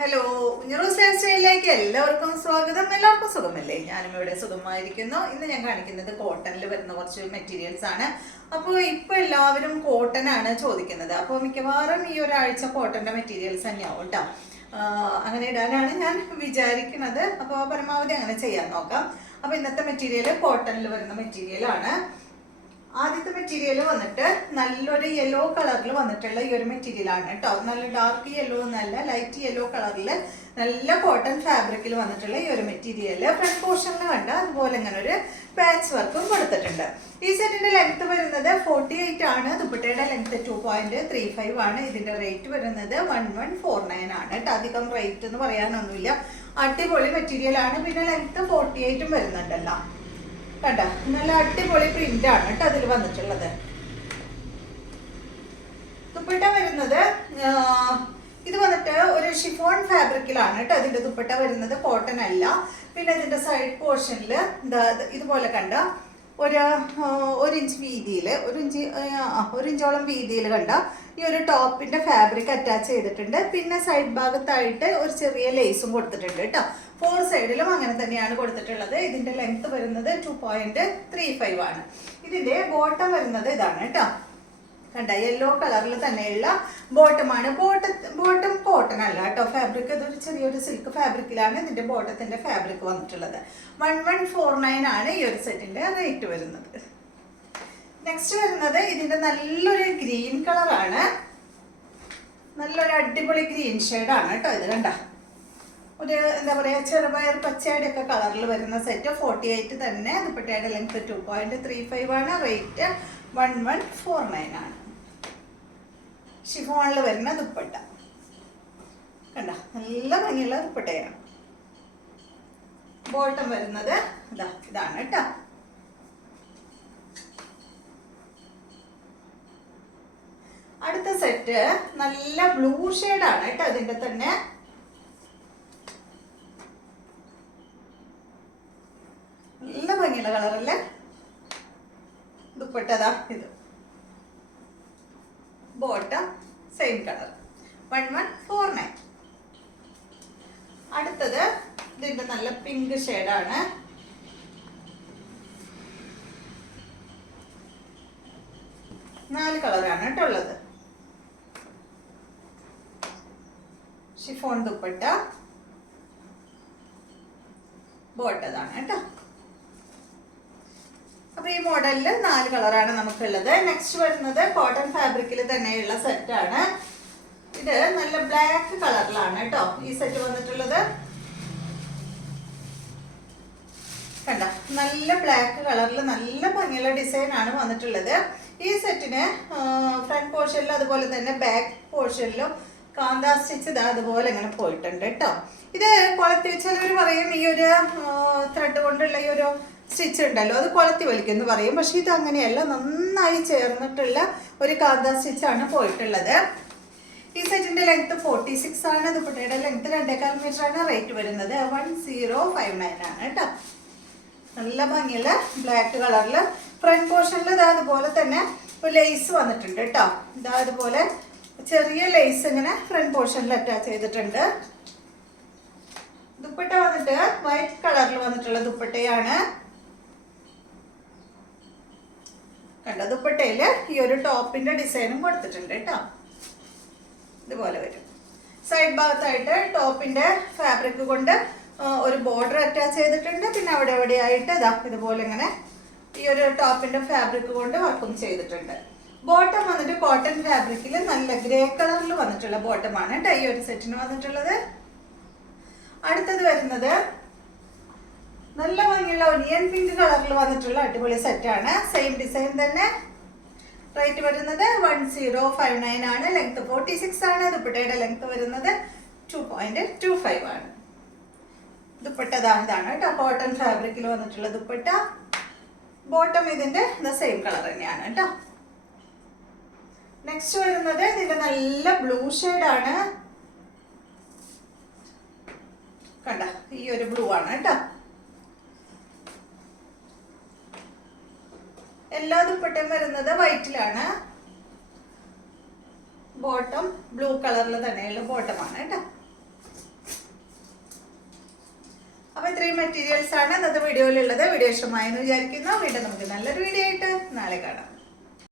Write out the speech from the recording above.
Hello, ഉഞ്ഞറൂസ് life സ്റ്റൈലിലേക്ക് എല്ലാവർക്കും സ്വാഗതം. എല്ലാവർക്കും സുഖമല്ലേ? ഞാനും ഇവിടെ സുഖമായിരിക്കുന്നു. ഇന്ന് ഞാൻ കാണിക്കുന്നത് കോട്ടണിൽ വരുന്ന കുറച്ച് മെറ്റീരിയൽസ് ആണ്. അപ്പോൾ ഇപ്പോൾ എല്ലാവരും കോട്ടൺ ആണ് ചോദിക്കുന്നത്. അപ്പോൾ മിക്കവാറും ഈ ഒരാഴ്ച കോട്ടൻ്റെ മെറ്റീരിയൽസ് തന്നെയാവും കേട്ടോ. അങ്ങനെ ഇടാനാണ് ഞാൻ വിചാരിക്കുന്നത്. അപ്പോൾ പരമാവധി അങ്ങനെ ചെയ്യാൻ നോക്കാം. അപ്പോൾ ഇന്നത്തെ മെറ്റീരിയൽ കോട്ടണിൽ വരുന്ന മെറ്റീരിയലാണ്. ആദ്യത്തെ മെറ്റീരിയൽ വന്നിട്ട് നല്ലൊരു യെല്ലോ കളറിൽ വന്നിട്ടുള്ള ഈ ഒരു മെറ്റീരിയലാണ് കേട്ടോ. നല്ല ഡാർക്ക് യെല്ലോ എന്നല്ല, ലൈറ്റ് യെല്ലോ കളറിൽ നല്ല കോട്ടൺ ഫാബ്രിക്കിൽ വന്നിട്ടുള്ള ഈ ഒരു മെറ്റീരിയൽ ഫ്രണ്ട് പോർഷനിൽ കണ്ട അതുപോലെ ഇങ്ങനെ ഒരു പാച്ച് വർക്കും കൊടുത്തിട്ടുണ്ട്. ഈ സെറ്റിന്റെ ലെങ്ത് വരുന്നത് 48 ആണ്. ദുപ്പട്ടയുടെ ലെങ്ത് 2.35 ആണ്. ഇതിന്റെ റേറ്റ് വരുന്നത് 1149 ആണ് കേട്ടോ. അധികം റേറ്റ് എന്ന് പറയാനൊന്നുമില്ല. അടിപൊളി മെറ്റീരിയൽ ആണ്. പിന്നെ ലെങ്ത് 48 വരുന്നുണ്ടല്ലോ. കണ്ട നല്ല അടിപൊളി പ്രിന്റ് ആണ് കേട്ടോ അതിൽ വന്നിട്ടുള്ളത്. ദുപ്പട്ട വരുന്നത് ഇത് വന്നിട്ട് ഒരു ഷിഫോൺ ഫാബ്രിക്കിലാണ് കേട്ടോ. അതിന്റെ ദുപ്പട്ട വരുന്നത് കോട്ടൺ അല്ല. പിന്നെ ഇതിന്റെ സൈഡ് പോർഷനിൽ ഇതുപോലെ കണ്ട ഒരു ഇഞ്ച് വീതിയിൽ ഒരു ഇഞ്ചോളം വീതിയിൽ കണ്ട ഈ ഒരു ടോപ്പിന്റെ ഫാബ്രിക് അറ്റാച്ച് ചെയ്തിട്ടുണ്ട്. പിന്നെ സൈഡ് ഭാഗത്തായിട്ട് ഒരു ചെറിയ ലേസും കൊടുത്തിട്ടുണ്ട് കേട്ടോ. 4 സൈഡിലും അങ്ങനെ തന്നെയാണ് കൊടുത്തിട്ടുള്ളത്. ഇതിന്റെ ലെങ്ത് വരുന്നത് 2.35 ആണ്. ഇതിന്റെ ബോട്ടം വരുന്നത് ഇതാണ് കേട്ടോ. കണ്ട യെല്ലോ കളറിൽ തന്നെയുള്ള ബോട്ടമാണ്. ബോട്ടം കോട്ടൺ അല്ല കേട്ടോ. ഫാബ്രിക് ഇതൊരു ചെറിയൊരു സിൽക്ക് ഫാബ്രിക്കിലാണ് ഇതിന്റെ ബോട്ടത്തിന്റെ ഫാബ്രിക് വന്നിട്ടുള്ളത്. 1149 ആണ് ഈ ഒരു സെറ്റിന്റെ റേറ്റ് വരുന്നത്. നെക്സ്റ്റ് വരുന്നത് ഇതിന്റെ നല്ലൊരു ഗ്രീൻ കളറാണ്. നല്ലൊരു അടിപൊളി ഗ്രീൻ ഷെയ്ഡാണ് കേട്ടോ. ഇത് കണ്ട ഒരു എന്താ പറയുക ചെറുപയർ പച്ചയുടെ ഒക്കെ കളറിൽ വരുന്ന സെറ്റ്. 48 തന്നെ. ദുപ്പട്ടയുടെ ലെങ്ത് 2.35 ആണ്. റേറ്റ് 1149 ആണ്. ഷിഫോണിൽ വരുന്ന ദുപ്പട്ട കണ്ട നല്ല ഭംഗിയുള്ള ദുപ്പട്ടയാണ്. ബോട്ടം വരുന്നത് ഇതാണ് കേട്ടോ. അടുത്ത സെറ്റ് നല്ല ബ്ലൂ ഷെയ്ഡാണ് കേട്ടോ. അതിന്റെ തന്നെ നല്ല ഭംഗിയുള്ള കളറല്ലേ. ദുപ്പട്ടതാ ഇത്. Bottom same colour 1149. അടുത്തത് ഇതിന്റെ നല്ല പിങ്ക് ഷെയ്ഡാണ്. നാല് കളറാണ് കേട്ടോ ഉള്ളത്. ഷിഫോൺ ദുപ്പട്ട. ബോട്ടതാണ് കേട്ടോ. അപ്പൊ ഈ മോഡലില് 4 കളറാണ് നമുക്കുള്ളത്. നെക്സ്റ്റ് വരുന്നത് കോട്ടൺ ഫാബ്രിക്കിൽ തന്നെയുള്ള സെറ്റാണ്. ഇത് നല്ല ബ്ലാക്ക് കളറിലാണ് കേട്ടോ ഈ സെറ്റ് വന്നിട്ടുള്ളത്. കണ്ട നല്ല ബ്ലാക്ക് കളറിൽ നല്ല ഭംഗിയുള്ള ഡിസൈൻ ആണ് വന്നിട്ടുള്ളത്. ഈ സെറ്റിന് ഫ്രണ്ട് പോർഷനിലും അതുപോലെ തന്നെ ബാക്ക് പോർഷനിലും കാന്താ സ്റ്റിച്ച് അതുപോലെ ഇങ്ങനെ പോയിട്ടുണ്ട് കേട്ടോ. ഇത് കൊളത്തി ചിലവർ പറയും ഈ ഒരു ത്രെഡ് കൊണ്ടുള്ള ഈ ഒരു സ്റ്റിച്ച് ഉണ്ടല്ലോ അത് കൊളത്തി വലിക്കുമെന്ന് പറയും. പക്ഷെ ഇത് അങ്ങനെയല്ല, നന്നായി ചേർന്നിട്ടുള്ള ഒരു കാന്താ സ്റ്റിച്ചാണ് പോയിട്ടുള്ളത്. ഈ സെറ്റിന്റെ ലെങ്ത് 46 ആണ്. ദുപ്പട്ടയുടെ ലെങ്ത് 2.25 മീറ്റർ ആണ്. റേറ്റ് വരുന്നത് 1059 ആണ് കേട്ടോ. നല്ല ഭംഗിയുള്ള ബ്ലാക്ക് കളറിൽ ഫ്രണ്ട് പോർഷനിൽ അതുപോലെ തന്നെ ഒരു ലേസ് വന്നിട്ടുണ്ട് കേട്ടോ. അതുപോലെ ചെറിയ ലേസ് ഇങ്ങനെ ഫ്രണ്ട് പോർഷനിൽ അറ്റാച്ച് ചെയ്തിട്ടുണ്ട്. ദുപ്പട്ട വന്നിട്ട് വൈറ്റ് കളറിൽ വന്നിട്ടുള്ള ദുപ്പട്ടയാണ് കണ്ട. ദുപ്പട്ടയില് ഈ ഒരു ടോപ്പിന്റെ ഡിസൈനും കൊടുത്തിട്ടുണ്ട് കേട്ടോ. ഇതുപോലെ വരും. സൈഡ് ഭാഗത്തായിട്ട് ടോപ്പിന്റെ ഫാബ്രിക് കൊണ്ട് ഒരു ബോർഡർ അറ്റാച്ച് ചെയ്തിട്ടുണ്ട്. പിന്നെ അവിടെ എവിടെയായിട്ട് ഇതുപോലെ ഇങ്ങനെ ഈ ഒരു ടോപ്പിന്റെ ഫാബ്രിക് കൊണ്ട് വർക്കും ചെയ്തിട്ടുണ്ട്. ബോട്ടം വന്നിട്ട് കോട്ടൺ ഫാബ്രിക്കിൽ നല്ല ഗ്രേ കളറിൽ വന്നിട്ടുള്ള ബോട്ടമാണ് കേട്ടോ ഈ ഒരു സെറ്റിന് വന്നിട്ടുള്ളത്. അടുത്തത് വരുന്നത് നല്ല ഭംഗിയുള്ള ഒനിയൻ പിങ്ക് കളറിൽ വന്നിട്ടുള്ള അടിപൊളി സെറ്റാണ്. സെയിം ഡിസൈൻ തന്നെ. റേറ്റ് വരുന്നത് 1059 ആണ്. ലെങ്ത് 46 ആണ്. ദുപ്പട്ടയുടെ ലെങ്ത് വരുന്നത് 2.25 ആണ്. ദുപ്പട്ട ഇതാണ് കേട്ടോ. കോട്ടൺ ഫാബ്രിക്കിൽ വന്നിട്ടുള്ള ദുപ്പട്ട. ബോട്ടം ഇതിന്റെ സെയിം കളർ തന്നെയാണ് കേട്ടോ. നെക്സ്റ്റ് വരുന്നത് ഇതിന്റെ നല്ല ബ്ലൂ ഷെയ്ഡാണ് കണ്ട. ഈ ഒരു ബ്ലൂ ആണ് കേട്ടോ. എല്ലാ ദുപ്പട്ടയും വരുന്നത് വൈറ്റിലാണ്. ബോട്ടം ബ്ലൂ കളറിൽ തന്നെയുള്ള ബോട്ടമാണ് കേട്ടോ. അപ്പൊ ഇത്രയും മെറ്റീരിയൽസ് ആണ് ഇന്നത്തെ വീഡിയോയിലുള്ളത്. വീഡിയോ ഇഷ്ടമായെന്ന് വിചാരിക്കുന്നു. വീണ്ടും നമുക്ക് നല്ലൊരു വീഡിയോ ആയിട്ട് നാളെ കാണാം.